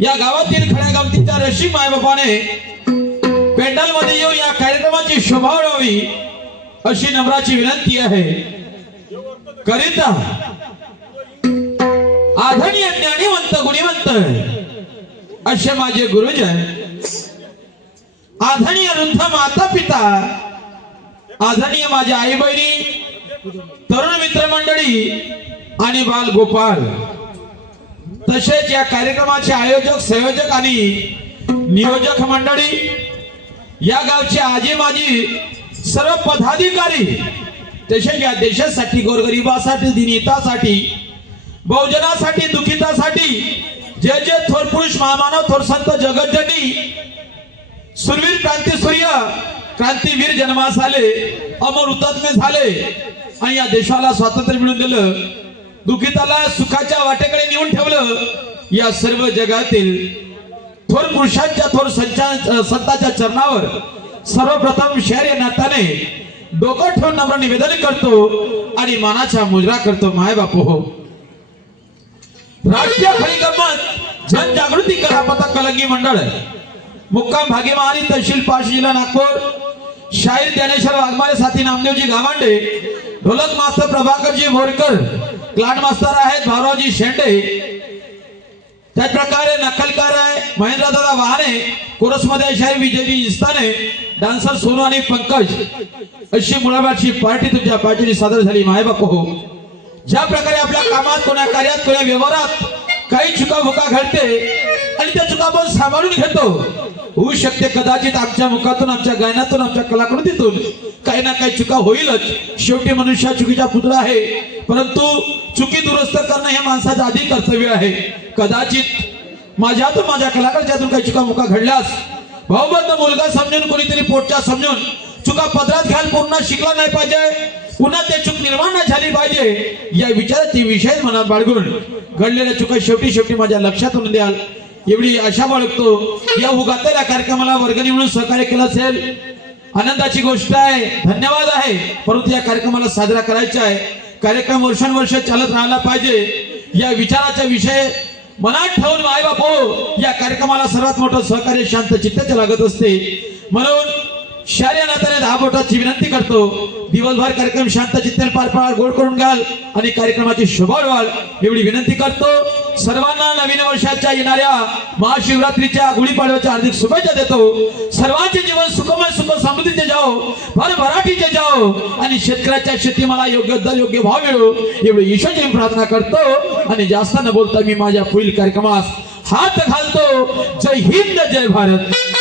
या गावातील खड्या गमतीच्या रशी मायबापाने पेंडलमध्ये येऊन या कार्यक्रमाची शोभा वाढावी अशी नम्राची विनंती आहे. करिता आधरणीय ज्ञानीवंत गुणीवंत असे माझे गुरुजन आदरणीय वृद्ध माता पिता आधणीय माझ्या आई बहिणी तरुण मित्र मंडळी आणि बाल गोपाल तसेच या कार्यक्रमाचे आयोजक संयोजक आणि नियोजक मंडळी या गावचे आजी माजी सर्व पदाधिकारी तसेच या देशासाठी गोरगरिबासाठी दिनितासाठी बहुजनासाठी दुखितासाठी जे जे थोर पुरुष महामानव थोर संत जगज्जनी सुरवीर क्रांती सूर्य क्रांतीवीर जन्मास आले अमर हुतात्मे झाले आणि या देशाला स्वातंत्र्य मिळून दिलं. दुखिताला सुखाच्या वाटेकडे नेऊन ठेवलं. या सर्व जगातील थोर पुरुषांच्या थोर संचा संतांच्या चरणावर सर्वप्रथम शहर या नात्याने डोकं ठेवून नम्र निवेदन करतो आणि मानाचा मुजरा करतो माय बापू हो. राष्ट्रीय खरी गंमत जनजागृती करापता पथक कलंगी मंडळ. मुक्काम भागीमारी तहसील पाच जिल्हा नागपूर. शाहीर ज्ञानेश्वर वाघमारे साथी नामदेवजी गावांडे. ढोलक मास्तर प्रभाकरजी भोरकर क्लाट मास्तर आहेत भाऊरावजी शेंडे. त्याच प्रकारे नक्कलकार आहे महेंद्रदादा वहाने कोरसमध्ये शाहीर विजयजी इस्ताने डान्सर सोनू आणि पंकज. अशी मुळाबाची पार्टी तुमच्या पार्टीने सादर झाली मायबापो हो. ज्या प्रकारे आपल्या कामात कोणा कार्यात कोणा व्यवहारात काही चुका भुका घडते आणि त्या चुका आपण सांभाळून घेतो होऊ शकते कदाचित आमच्या मुखातून आमच्या गायनातून आमच्या कलाकृतीतून. काही ना काही चुका होईलच. शेवटी मनुष्य चुकीचा पुतळा आहे. परंतु चुकी दुरुस्त करणं हे माणसाचं आधी कर्तव्य आहे. कदाचित माझ्यातून माझ्या कलाकारच्यातून काही चुका मुका घडल्यास भाऊबंद मुलगा समजून कोणीतरी पोटच्या समजून चुका पदरात घ्याल पूर्ण शिकला नाही पाहिजे. पुन्हा ते चूक निर्माण नाही झाली पाहिजे. या विचाराची विषय मनात बाळगून घडलेल्या चुका शेवटी शेवटी माझ्या लक्षातून द्याल. एवढी आशा बाळगतो. या उगात्याला कार्यक्रमाला वर्गणी म्हणून सहकार्य केलं असेल. आनंदाची गोष्ट आहे. धन्यवाद आहे. परंतु या कार्यक्रमाला साजरा करायचा आहे. कार्यक्रम वर्षानुवर्ष चालत राहायला पाहिजे. या विचाराचा विषय मनात ठेवून माय बापो या कार्यक्रमाला सर्वात मोठं सहकार्य शांत चित्ताचे लागत असते. म्हणून शार्या नात्याने दहा बोटाची विनंती करतो. दिवसभर कार्यक्रम शांत चित्तेने पार पाड गोड करून घाल आणि कार्यक्रमाची शोभा वाढ एवढी विनंती करतो. सर्वांना नवीन वर्षाच्या येणाऱ्या महाशिवरात्रीच्या गुढीपाडव्याच्या हार्दिक शुभेच्छा देतो. सर्वांचे जीवन सुखमय सुख समृद्धीचे जाओ. भरभराटीचे जाओ. आणि शेतकऱ्याच्या शेतीमाला योग्य दर योग्य भाव मिळो एवढी ईश्वरची प्रार्थना करतो. आणि जास्त न बोलता मी माझ्या पुढील कार्यक्रमास हात घालतो. जय हिंद जय भारत.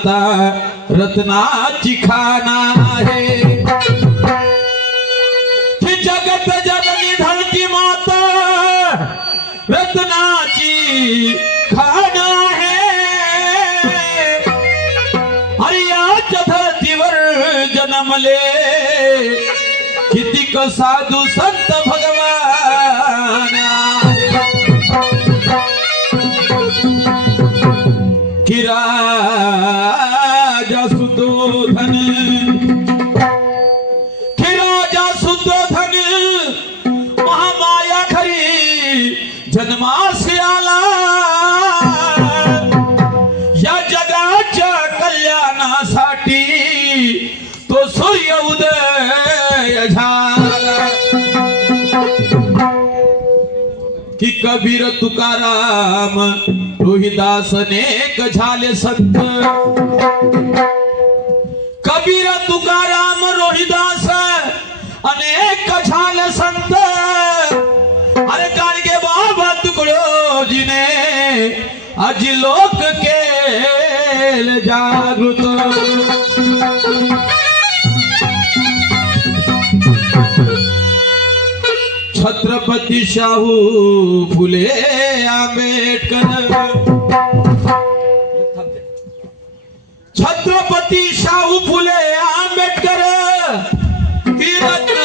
आता रत्नाची खाना आहे. जगत जननी धरती माता रत्नाची खाना कबीर तुकाराम रोहिदास नेक झाले संत. कबीर तुकाराम रोहिदास अनेक झाले संत. अरे गाडगे बाबा तुकडोजीने आजी लोक केले जागृत. छत्रपती शाहू फुले आंबेडकर. छत्रपती शाहू फुले आंबेडकर. तीरत्न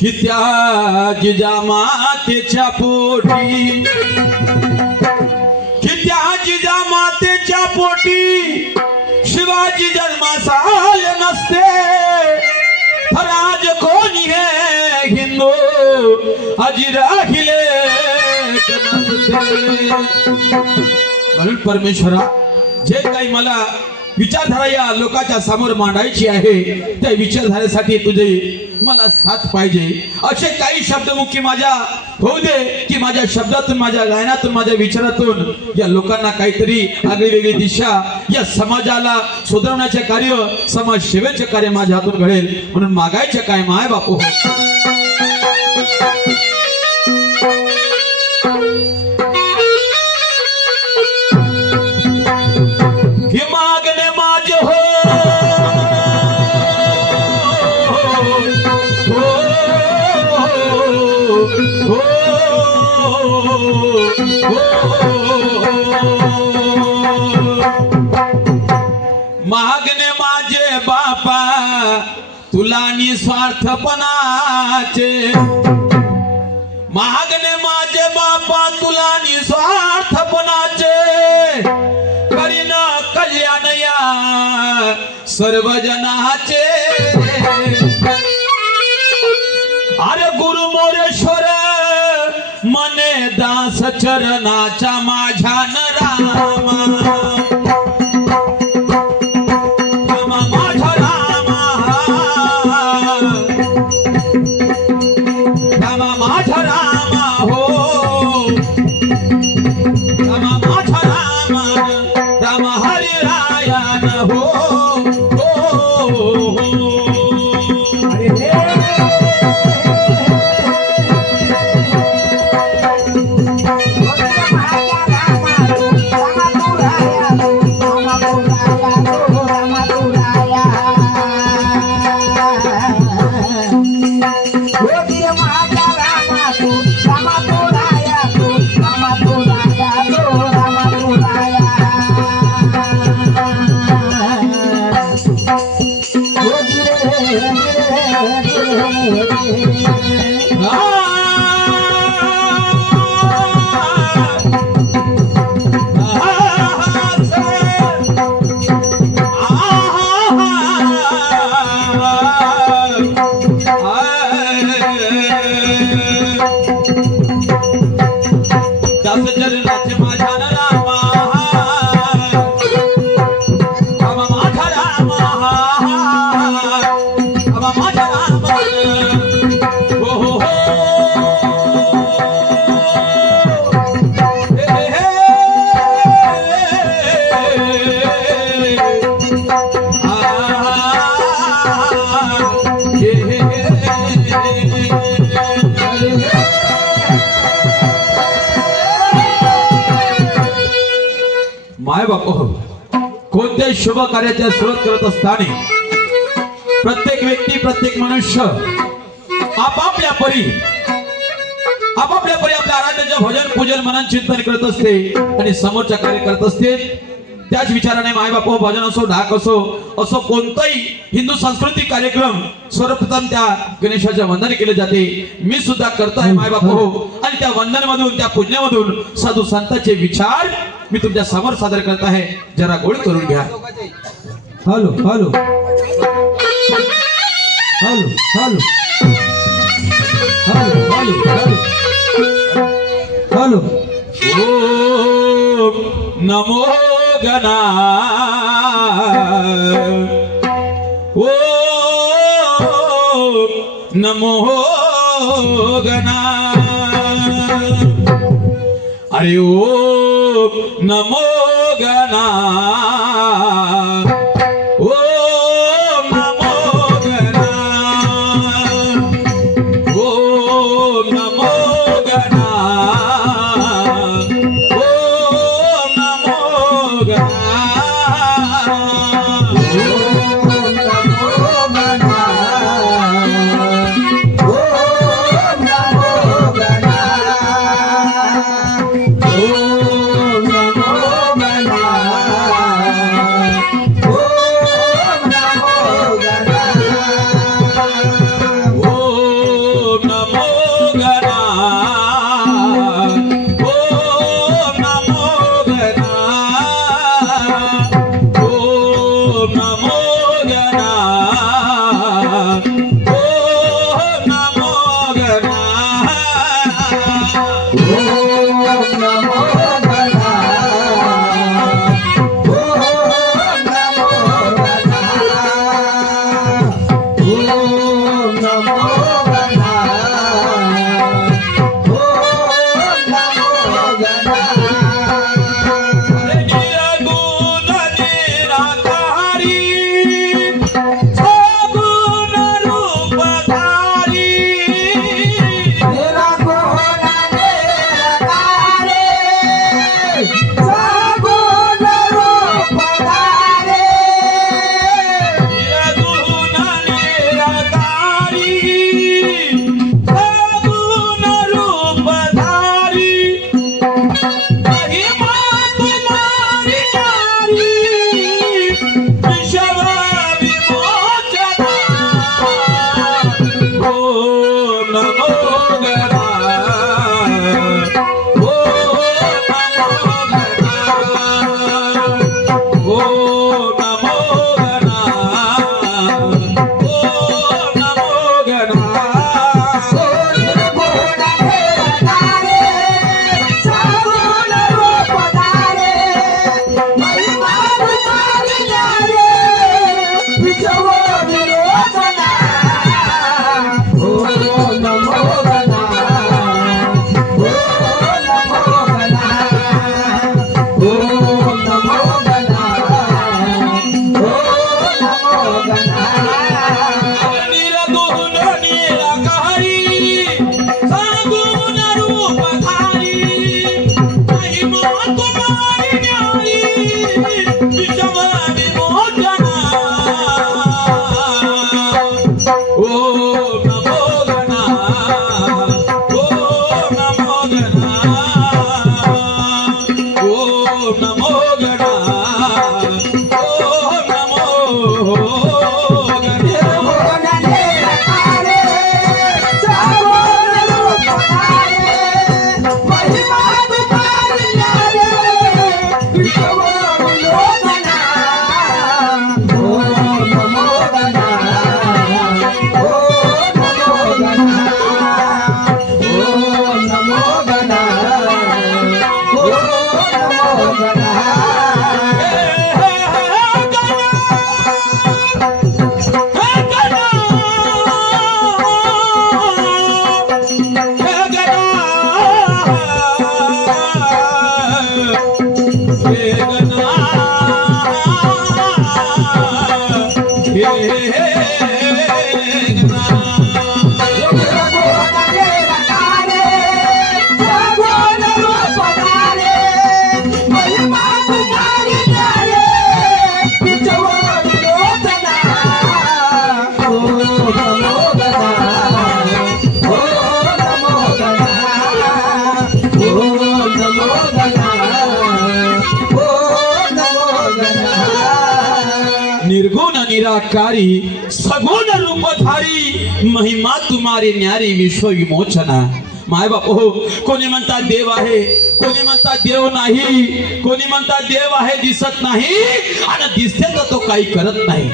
कि त्या जिजामातेच्या पोटी कि त्या जिजामातेच्या पोटी शिवाजी जन्मास आले नसते। तर आज कोणी हे हिंदू? अजी राहिले म्हणून परमेश्वरा जे काही मला विचारधारा या लोकांच्या समोर मांडायची आहे. त्या विचारधारेसाठी तुझे मला साथ पाहिजे. असे काही शब्द मुख्य माझ्या होऊ दे की माझ्या शब्दातून माझ्या गायनातून माझ्या विचारातून या लोकांना काहीतरी आगळी वेगळी दिशा या समाजाला सुधारण्याचे कार्य समाज सेवेचे कार्य माझ्या हातून घडेल. म्हणून मागायचे काय माय बापू हो. पणाचे महागणे माझे बापा तुला निस्वार्थपणाचे. करीन कल्याण या सर्वजनाचे. अरे गुरु मोरेश्वर मने दास चरणाच्या माझ्या नरामा रामा. शुभ कार्याच्या सुरुवात करत असताना प्रत्येक व्यक्ती प्रत्येक मनुष्य आपापल्या परी आपापल्या परी आपल्या आराध्याचं भजन पूजन मनन चिंतन करत असते आणि समोरच्या कार्य करत असते. त्याच विचाराने मायबाप भजन असो ढाक असो असो कोणताही हिंदू सांस्कृतिक कार्यक्रम सर्वप्रथम त्या गणेशाच्या वंदन केले जाते. मी सुद्धा करतो आहे मायबाप. हो. आणि त्या वंदन मधून त्या पूजनेमधून साधू संतांचे विचार मी तुमच्यासमोर सादर करत आहे. जरा गोळ करून घ्या. Hello hello. Hello hello. Hello hello hello. ओम नमो गणा ओम नमो गणा अरे ओम नमो गणा Om Namo निर्गुण निराकारी सगुण रूपधारी महिमा तुम्हारी न्यारी विश्व विमोचना। माय बाप हो कोणी म्हणतात देव आहे कोणी म्हणतात देव नाही कोणी म्हणतात देव आहे दिसत नाही आणि दिसते तर तो काही करत नाही.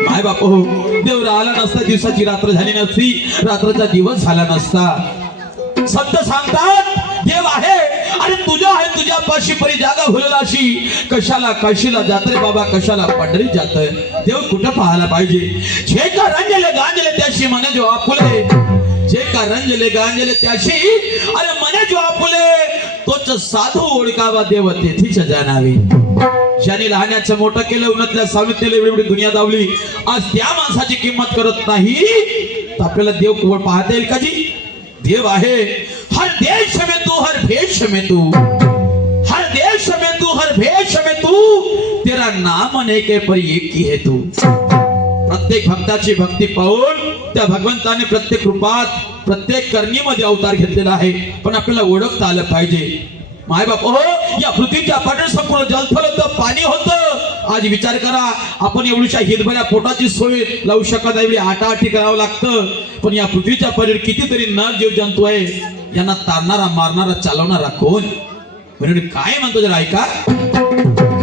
माय बाप हो देव राहिला नसता दिवसाची रात्र झाली नसती रात्राचा दिवस झाला नसता. संत सांगतात देव आहे आणि तुझ्या आहे तुझ्या पाशी परी जागा भुलला कशाला काशीला जात रे बाबा? कशाला पंढरीत जात देव कुठं पाहायला पाहिजे? जे का रंजले गांजले त्याशी मन जो आपुले. जे का रंजले गांजले त्याशी अरे मन जो आपुले. तोच साधू ओळखावा देव तेथीच जाणावी. ज्याने लहानाचं मोठं केलं उन्हातल्या सावित्रीला एवढी एवढी दुनिया दावली आज त्या माणसाची किंमत करत नाही. तर आपल्याला देव केवळ पाहता येईल का जी? देव आहे. हर देश में तू हर भेष में तू। हर देश में तू हर भेष में तू। तेरा नाम अनेक है पर एक ही है तू। प्रत्येक भक्ताची भक्ती पाहून त्या भगवंताने प्रत्येक रूपात प्रत्येक करणीमध्ये अवतार घेतलेला आहे. पण आपल्याला ओळखता आलं पाहिजे. माय बाप हो या पृथ्वीच्या पाठीवर संपूर्ण जलथल होतं पाणी होतं. आज विचार करा. आपण एवढीशा हिरभऱ्या पोटाची सोय लावू शकत एवढी आटाआटी करावं लागतं. पण या पृथ्वीच्या परीर कितीतरी नर जीव जंतू आहे. यांना तारणारा मारणारा चालवणारा कोण? म्हणून काय म्हणतो जरा ऐका.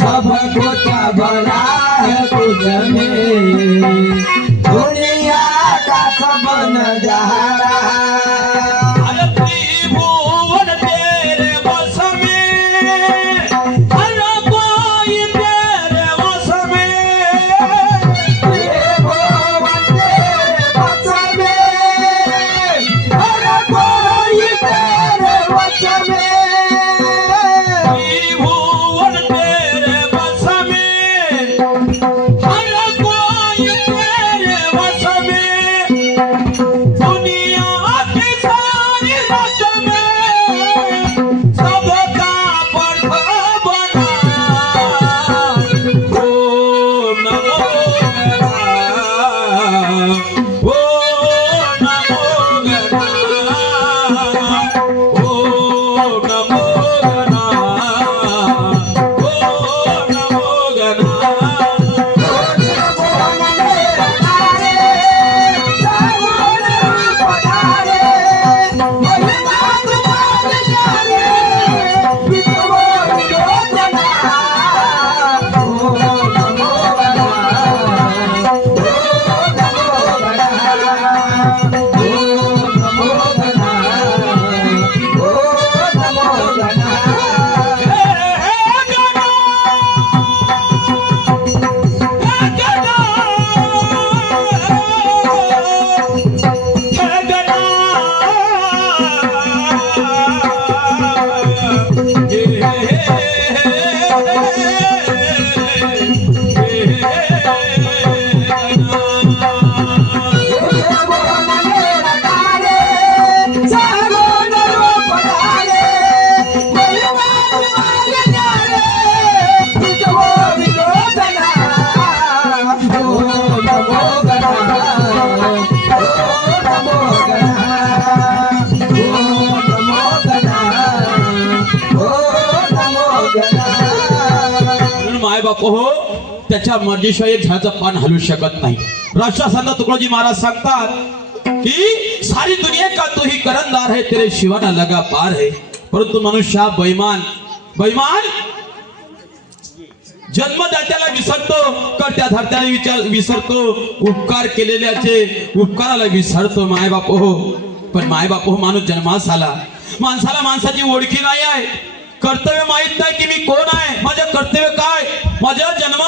सबको त बना है में त्याच्या मर्जीशिवाय झाडाचं पान हलू शकत नाही. राष्ट्रसंत तुकडोजी महाराज सांगतात की सारी दुनिया का तू ही करंदार है तेरे शिवाना लगा पार है परंतु मनुष्य हा बैमान बैमान जन्मदात्याला विसरतो कर्त्या धरत्याला विचार विसरतो उपकार केलेल्याचे उपकाराला विसरतो मायबाप. हो पण मायबाप हो माणूस जन्मास आला. माणसाला माणसाची ओळखी नाही आहे. कर्तव्य माहीत नाही की मी कोण आहे? माझं कर्तव्य काय? माझा जन्म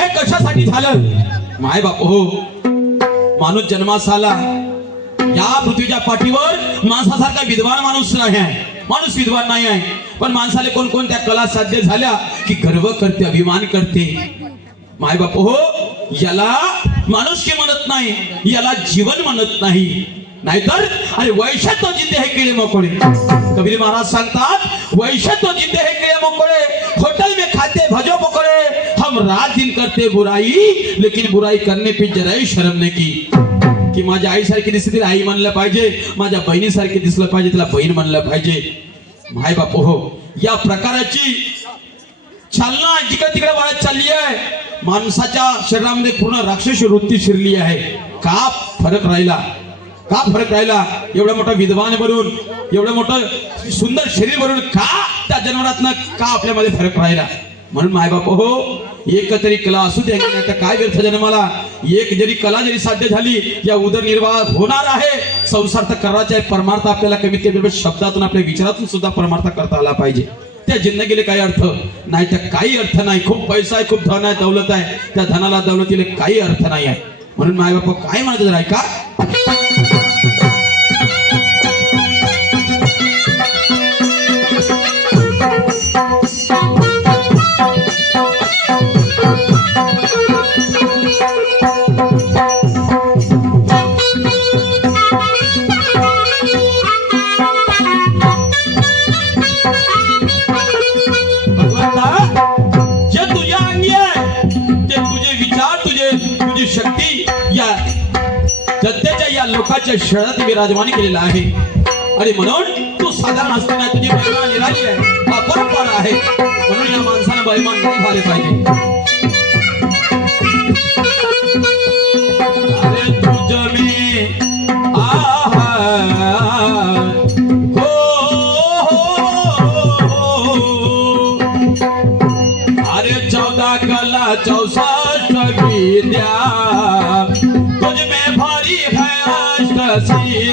हे कशासाठी झालं? मायबाप हो. माणूस जन्मास आला या पृथ्वीच्या पाठीवर माणसासारखा विद्वान माणूस नाही आहे. माणूस विद्वान नाही आहे. पण माणसाला कोणकोणत्या कला साध्य झाल्या की गर्व करते अभिमान करते? मायबाप हो. याला माणूस की म्हणत नाही. याला जीवन म्हणत नाही. नाहीतर अरे वैशत्व जिंदे हे केले मोकळे. कबीर महाराज सांगतात वैशत्व जिंदे हे केले मोकळे. होटल में खाते भजो पकडे हम रात दिन करते बुराई लेकिन बुराई करने पे जराही शरम नाही की. की माझ्या आईसारखी दिसते तिला आई म्हणलं पाहिजे. माझ्या बहिणीसारखी दिसलं पाहिजे तिला बहीण म्हणलं पाहिजे. माय बाप हो या प्रकाराची चालना जिकडे तिकडे वाढत चालली आहे. माणसाच्या शरीरामध्ये पूर्ण राक्षस वृत्ती शिरली आहे. का फरक राहिला? का फरक राहिला? एवढा मोठं विद्वान बनून एवढं मोठं सुंदर शरीर बनून का त्या जन्मरातनं का आपल्यामध्ये फरक राहिला? म्हणून मायबाप हो एक तरी कला असू द्या की नाही तर काय व्यर्थ जन्माला? एक जरी कला जरी साध्य झाली या उदरनिर्वाह होणार आहे. संसार तर करायचा आहे परमार्थ आपल्याला कमीत कमी शब्दातून आपल्या विचारातून सुद्धा परमार्थ करता आला पाहिजे. त्या जिंदगीला काही अर्थ? नाही तर काही अर्थ नाही. खूप पैसा आहे खूप धन आहे दौलत आहे. त्या धनाला दौलतीला काही अर्थ नाही आहे. म्हणून मायबाप काय म्हणायचं ऐका देवाच्या शहरात विराजमान केलेला आहे. आणि म्हणून तू साधारण असताना तुझी बहिमान निराली आहे अपरंपार आहे. म्हणून या माणसानं बहिमान नाही झाले पाहिजे. सही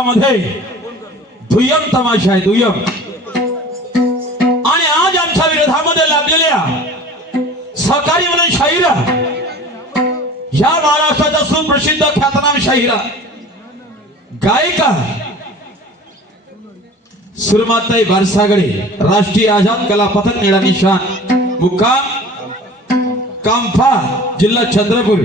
या दुय्यम तमाशा आहे दुय्यम. आणि आज आमच्या विरोधामध्ये लाभलेल्या सहकारी म्हणून शाहिरा या महाराष्ट्राचा सुप्रसिद्ध ख्यातनाम शाहिरा गायिका सुरमाताई बारसागडे राष्ट्रीय आझाद कला पथक निळा निशान मुक्काम कांफा जिल्हा चंद्रपूर.